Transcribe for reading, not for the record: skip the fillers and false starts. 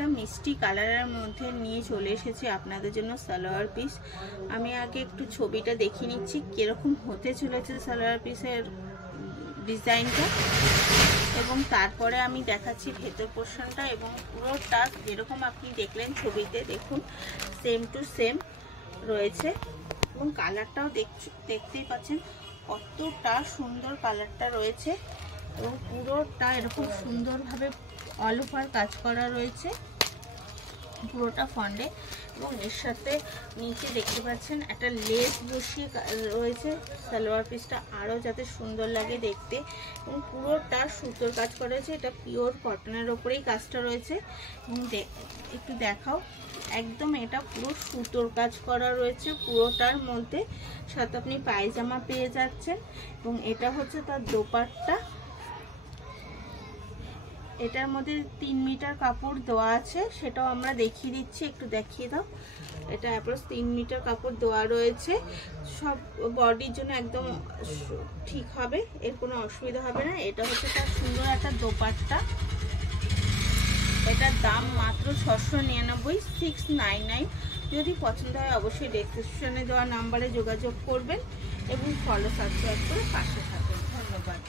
একটা মিষ্টি কালারের মধ্যে নিয়ে চলে এসেছি আপনাদের জন্য সালোয়ার পিস। আমি আগে একটু ছবিটা দেখিয়ে নিচ্ছি কিরকম হতে চলেছে সালোয়ার পিসের ডিজাইনটা, এবং তারপরে আমি দেখাচ্ছি ভেতর পোর্শনটা। এবং পুরোটা যেরকম আপনি দেখলেন ছবিতে, দেখুন সেম টু সেম রয়েছে। এবং কালারটাও দেখতেই পাচ্ছেন কতটা সুন্দর কালারটা রয়েছে, এবং পুরোটা এরকম সুন্দরভাবে অল ওভার কাজ করা রয়েছে পুরোটা ফন্ডে। এবং এর সাথে নিচে দেখতে পাচ্ছেন একটা লেস বসিয়ে রয়েছে সালোয়ার পিসটা আরও যাতে সুন্দর লাগে দেখতে। এবং পুরোটা সুতোর কাজ করা হয়েছে, এটা পিওর কটনের ওপরেই কাজটা রয়েছে। এবং একটু দেখাও, একদম এটা পুরো সুতোর কাজ করা রয়েছে পুরোটার মধ্যে। সাথে আপনি পায়জামা পেয়ে যাচ্ছেন, এবং এটা হচ্ছে তার দোপাট্টা। এটার মধ্যে 3 মিটার কাপড় দেওয়া আছে, সেটাও আমরা দেখিয়ে দিচ্ছি, একটু দেখিয়ে দাও। এটা অ্যাপ্রক্স 3 মিটার কাপড় দেওয়া রয়েছে, সব বডির জন্য একদম ঠিক হবে, এর কোনো অসুবিধা হবে না। এটা হচ্ছে তার সুন্দর একটা দোপাট্টা। এটার দাম মাত্র 699, 699। যদি পছন্দ হয় অবশ্যই ডেসক্রিপশনে দেওয়া নাম্বারে যোগাযোগ করবেন এবং ফলো সাবস্ক্রাইব করে পাশে থাকবেন। ধন্যবাদ।